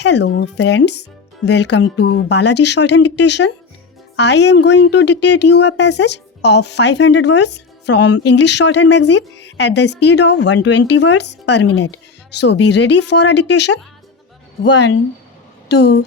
Hello friends, welcome to Balaji Shorthand Dictation. I am going to dictate you a passage of 500 words from English Shorthand magazine at the speed of 120 words per minute. So be ready for a dictation. 1, 2,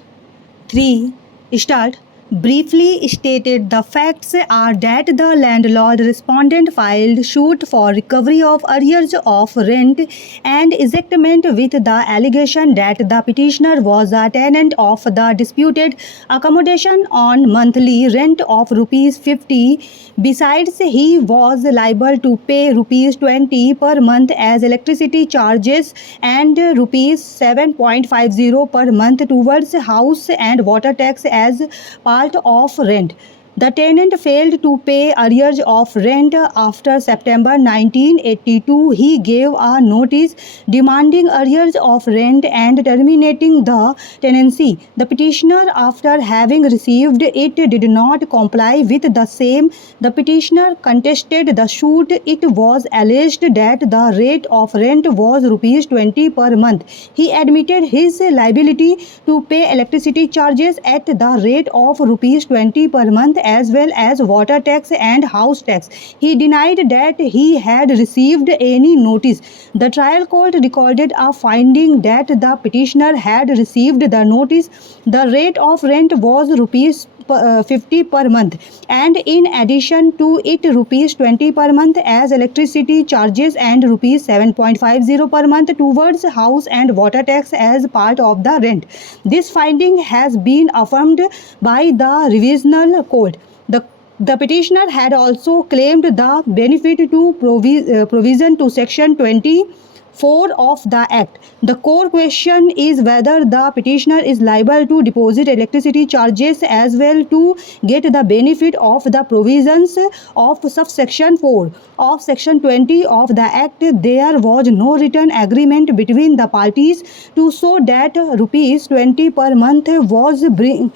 3, start. Briefly stated, the facts are that the landlord respondent filed suit for recovery of arrears of rent and ejectment with the allegation that the petitioner was a tenant of the disputed accommodation on monthly rent of rupees 50. Besides, he was liable to pay rupees 20 per month as electricity charges and rupees 7.50 per month towards house and water tax as part of rent. The tenant failed to pay arrears of rent after September 1982. He gave a notice demanding arrears of rent and terminating the tenancy. The petitioner, after having received it, did not comply with the same. The petitioner contested the suit. It was alleged that the rate of rent was rupees 20 per month. He admitted his liability to pay electricity charges at the rate of rupees 20 per month as well as water tax and house tax. He denied that he had received any notice. The trial court recorded a finding that the petitioner had received the notice. The rate of rent was rupees 50 per month and in addition to it rupees 20 per month as electricity charges and rupees 7.50 per month towards house and water tax as part of the rent. This finding has been affirmed by the revisional court. The petitioner had also claimed the benefit to provision to section 24 of the Act. The core question is whether the petitioner is liable to deposit electricity charges as well to get the benefit of the provisions of subsection 4 of section 20 of the Act. There was no written agreement between the parties to show that rupees 20 per month was being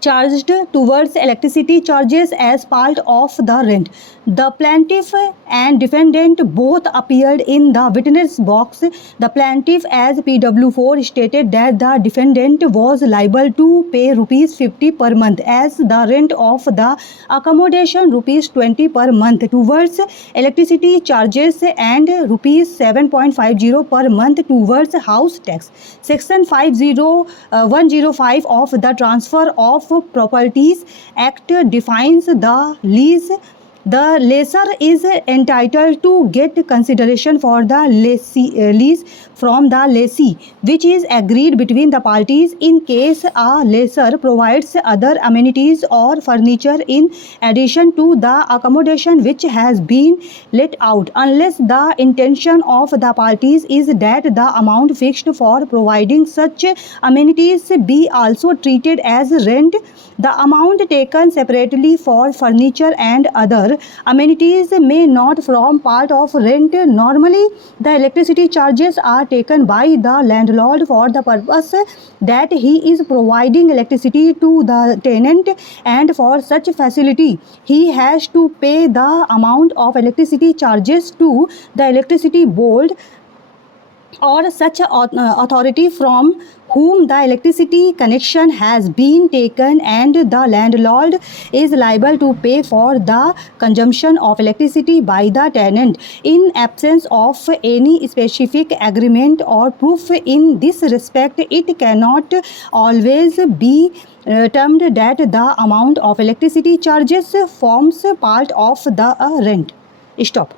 charged towards electricity charges as part of the rent. The plaintiff and defendant both appeared in the witness box. The plaintiff as PW4 stated that the defendant was liable to pay rupees 50 per month as the rent of the accommodation, rupees 20 per month towards electricity charges and rupees 7.50 per month towards house tax. Section 105 of the Transfer of Properties Act defines the lease. The lessor is entitled to get consideration for the lease from the lessee, which is agreed between the parties. In case a lessor provides other amenities or furniture in addition to the accommodation which has been let out, unless the intention of the parties is that the amount fixed for providing such amenities be also treated as rent, the amount taken separately for furniture and other amenities may not form part of rent. Normally, the electricity charges are taken by the landlord for the purpose that he is providing electricity to the tenant, and for such facility he has to pay the amount of electricity charges to the electricity board or such authority from whom the electricity connection has been taken, and the landlord is liable to pay for the consumption of electricity by the tenant in absence of any specific agreement or proof in this respect. It cannot always be termed that the amount of electricity charges forms part of the rent. Stop.